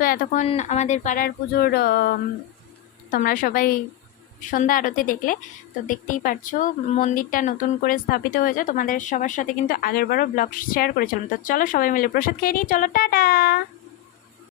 তো এতক্ষণ আমাদের পাড়ার পুজোর তোমরা সবাই সন্ধ্যা আরতি দেখলে, তো দেখতেই পারছো মন্দিরটা নতুন করে স্থাপিত হয়েছে। তোমাদের সবার সাথে কিন্তু আগেরবারও ব্লগ শেয়ার করেছিলাম। তো চলো সবাই মিলে প্রসাদ খেয়ে নিই, চলো টাটা।